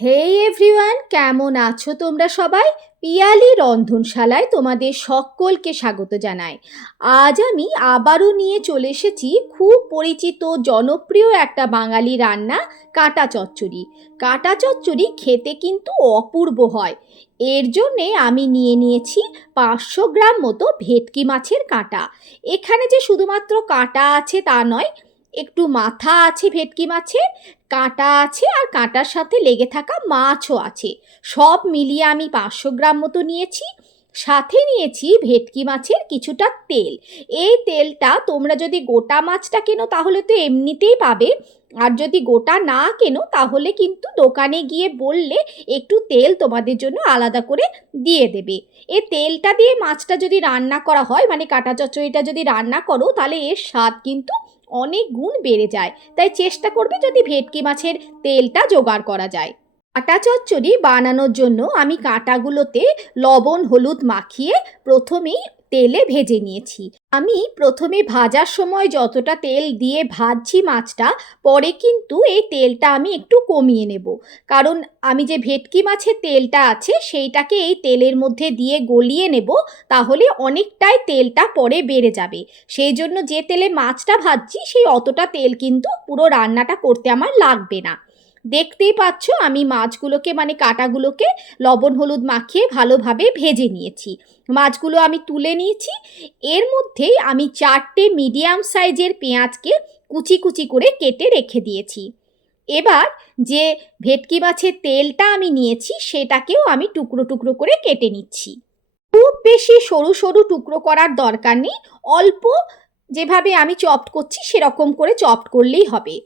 হেই everyone, কেমন আছো তোমরা সবাই? পিয়ালি রন্ধনশালায় তোমাদের সকলকে স্বাগত জানাই। আজ আমি আবারও নিয়ে চলে এসেছি খুব পরিচিত জনপ্রিয় একটা বাঙালি রান্না, কাঁটা চচ্চড়ি। কাঁটা চচ্চড়ি খেতে কিন্তু অপূর্ব হয়। এর জন্যে আমি নিয়ে নিয়েছি 500 গ্রাম মতো ভেটকি মাছের কাঁটা। এখানে যে শুধুমাত্র কাঁটা আছে তা নয়, একটু মাথা আছে ভেটকি মাছের, কাঁটা আছে আর কাঁটার সাথে লেগে থাকা মাছও আছে। সব মিলিয়ে আমি 500 গ্রাম মতো নিয়েছি। সাথে নিয়েছি ভেটকি মাছের কিছুটা তেল। এই তেলটা তোমরা যদি গোটা মাছটা কেনো তাহলে তো এমনিতেই পাবে, আর যদি গোটা না কেনো তাহলে কিন্তু দোকানে গিয়ে বললে একটু তেল তোমাদের জন্য আলাদা করে দিয়ে দেবে। এই তেলটা দিয়ে মাছটা যদি রান্না করা হয়, মানে কাঁটা চচ্চড়িটা যদি রান্না করো, তাহলে এর স্বাদ কিন্তু অনেক গুণ বেড়ে যায়। তাই চেষ্টা করবে যদি ভেটকি মাছের তেলটা জোগাড় করা যায়। কাঁটা চচ্চড়ি বানানোর জন্য আমি কাঁটাগুলোতে লবণ হলুদ মাখিয়ে প্রথমেই তেলে ভেজে নিয়েছি। আমি প্রথমে ভাজার সময় যতটা তেল দিয়ে ভাজছি মাছটা, পরে কিন্তু এই তেলটা আমি একটু কমিয়ে নেব। কারণ আমি যে ভেটকি মাছের তেলটা আছে সেইটাকে এই তেলের মধ্যে দিয়ে গলিয়ে নেব, তাহলে অনেকটাই তেলটা পরে বেড়ে যাবে। সেই জন্য যে তেলে মাছটা ভাজছি সেই অতটা তেল কিন্তু পুরো রান্নাটা করতে আমার লাগবে না। দেখতেই পাচ্ছ আমি মাছগুলোকে মানে কাঁটাগুলোকে লবণ হলুদ মাখিয়ে ভালোভাবে ভেজে নিয়েছি। মাছগুলো আমি তুলে নিয়েছি। এর মধ্যেই আমি 4টে মিডিয়াম সাইজের পেঁয়াজকে কুচি কুচি করে কেটে রেখে দিয়েছি। এবার যে ভেটকি মাছের তেলটা আমি নিয়েছি সেটাকেও আমি টুকরো টুকরো করে কেটে নিচ্ছি। খুব বেশি সরু সরু টুকরো করার দরকার নেই, অল্প যেভাবে আমি চপড করছি সেরকম করে চপড করলেই হবে।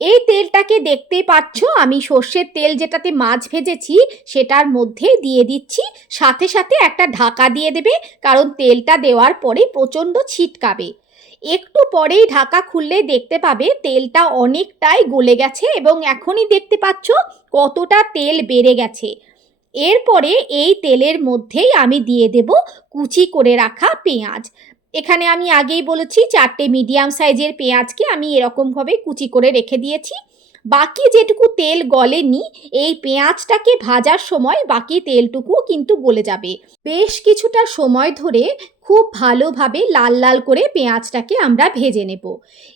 এই তেলটাকে দেখতেই পাচ্ছ আমি সর্ষের তেল যেটাতে মাছ ভেজেছি সেটার মধ্যে দিয়ে দিচ্ছি। সাথে সাথে একটা ঢাকা দিয়ে দেবে, কারণ তেলটা দেওয়ার পরে প্রচণ্ড ছিটকাবে। একটু পরেই ঢাকা খুললে দেখতে পাবে তেলটা অনেকটাই গলে গেছে এবং এখনই দেখতে পাচ্ছ কতটা তেল বেড়ে গেছে। এরপরে এই তেলের মধ্যেই আমি দিয়ে দেব কুচি করে রাখা পেঁয়াজ। এখানে আমি আগেই বলেছি 4টে মিডিয়াম সাইজের পেঁয়াজকে আমি এরকমভাবে কুচি করে রেখে দিয়েছি। বাকি যেটুকু তেল গলেনি, এই পেঁয়াজটাকে ভাজার সময় বাকি তেলটুকুও কিন্তু গলে যাবে। বেশ কিছুটা সময় ধরে খুব ভালোভাবে লাল লাল করে পেঁয়াজটাকে আমরা ভেজে নেব।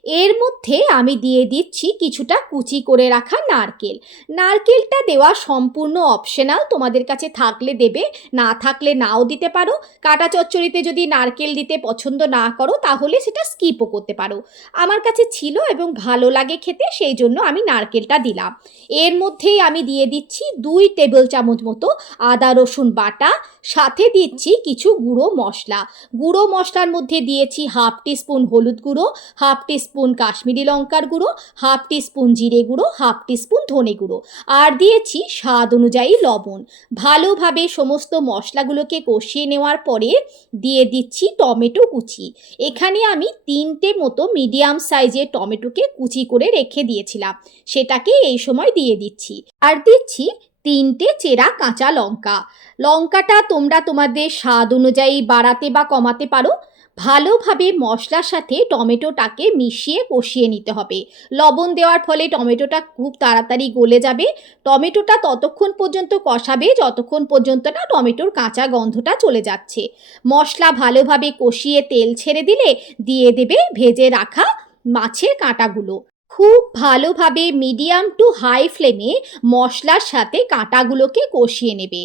এর মধ্যে আমি দিয়ে দিচ্ছি কিছুটা কুচি করে রাখা নারকেল। নারকেলটা দেওয়া সম্পূর্ণ অপশনাল, তোমাদের কাছে থাকলে দেবে, না থাকলে নাও দিতে পারো। কাঁটা চচ্চড়িতে যদি নারকেল দিতে পছন্দ না করো তাহলে সেটা স্কিপও করতে পারো। আমার কাছে ছিল এবং ভালো লাগে খেতে, সেই জন্য আমি নারকেলটা দিলাম। এর মধ্যেই আমি দিয়ে দিচ্ছি 2 টেবিল চামচ মতো আদা রসুন বাটা। সাথে দিচ্ছি কিছু গুঁড়ো মশলা। গুঁড়ো মশলার মধ্যে দিয়েছি 1/2 টিস্পুন হলুদ গুঁড়ো, 1/2 টিস্পুন কাশ্মীরি লঙ্কার গুঁড়ো, 1/2 টিস্পুন জিরে গুঁড়ো, 1/2 টিস্পুন ধনে গুঁড়ো, আর দিয়েছি স্বাদ অনুযায়ী লবণ। ভালোভাবে সমস্ত মশলাগুলোকে কষিয়ে নেওয়ার পরে দিয়ে দিচ্ছি টমেটো কুচি। এখানে আমি 3টে মতো মিডিয়াম সাইজের টমেটোকে কুচি করে রেখে দিয়েছিলাম, সেটাকে এই সময় দিয়ে দিচ্ছি। আর দিচ্ছি 3টে চেরা কাঁচা লঙ্কা। লঙ্কাটা তোমরা তোমাদের স্বাদ অনুযায়ী বাড়াতে বা কমাতে পারো। ভালোভাবে মশলার সাথে টমেটোটাকে মিশিয়ে কষিয়ে নিতে হবে। লবণ দেওয়ার ফলে টমেটোটা খুব তাড়াতাড়ি গলে যাবে। টমেটোটা ততক্ষণ পর্যন্ত কষাবে যতক্ষণ পর্যন্ত না টমেটোর কাঁচা গন্ধটা চলে যাচ্ছে। মশলা ভালোভাবে কষিয়ে তেল ছেড়ে দিলে দিয়ে দেবে ভেজে রাখা মাছের কাঁটাগুলো। খুব ভালোভাবে মিডিয়াম টু হাই ফ্লেমে মশলার সাথে কাঁটাগুলোকে কষিয়ে নেবে।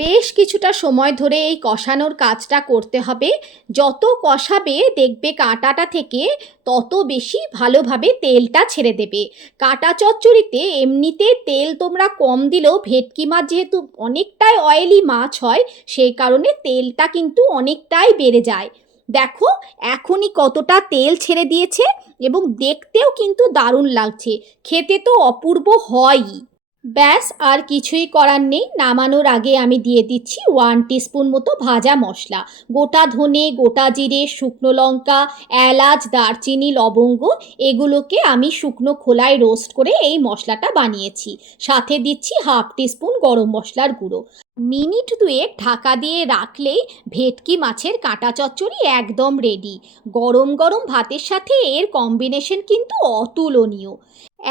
বেশ কিছুটা সময় ধরে এই কষানোর কাজটা করতে হবে। যত কষাবে দেখবে কাঁটাটা থেকে তত বেশি ভালোভাবে তেলটা ছেড়ে দেবে। কাঁটা চচ্চড়িতে এমনিতে তেল তোমরা কম দিলেও ভেটকি মাছ যেহেতু অনেকটাই অয়েলি মাছ হয়, সেই কারণে তেলটা কিন্তু অনেকটাই বেড়ে যায়। দেখো এখনই কতটা তেল ছেড়ে দিয়েছে এবং দেখতেও কিন্তু দারুণ লাগছে, খেতে তো অপূর্ব হয়ই। ব্যাস আর কিছুই করার নেই। নামানোর আগে আমি দিয়ে দিচ্ছি 1 টিস্পুন মতো ভাজা মশলা। গোটা ধনে, গোটা জিরে, শুকনো লঙ্কা, এলাচ, দারচিনি, লবঙ্গ, এগুলোকে আমি শুকনো খোলায় রোস্ট করে এই মশলাটা বানিয়েছি। সাথে দিচ্ছি 1/2 টিস্পুন গরম মশলার গুঁড়ো। মিনিট দুয়েক ঢাকা দিয়ে রাখলেই ভেটকি মাছের কাঁটা চচ্চড়ি একদম রেডি। গরম গরম ভাতের সাথে এর কম্বিনেশন কিন্তু অতুলনীয়।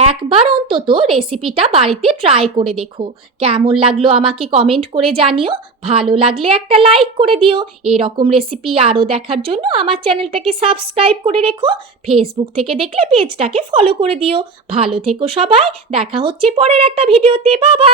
একবার অন্তত রেসিপিটা বাড়িতে ট্রাই করে দেখো। কেমন লাগলো আমাকে কমেন্ট করে জানিও। ভালো লাগলে একটা লাইক করে দিও। এরকম রেসিপি আরও দেখার জন্য আমার চ্যানেলটাকে সাবস্ক্রাইব করে রেখো। ফেসবুক থেকে দেখলে পেজটাকে ফলো করে দিও। ভালো থেকো সবাই, দেখা হচ্ছে পরের একটা ভিডিওতে। বাবা।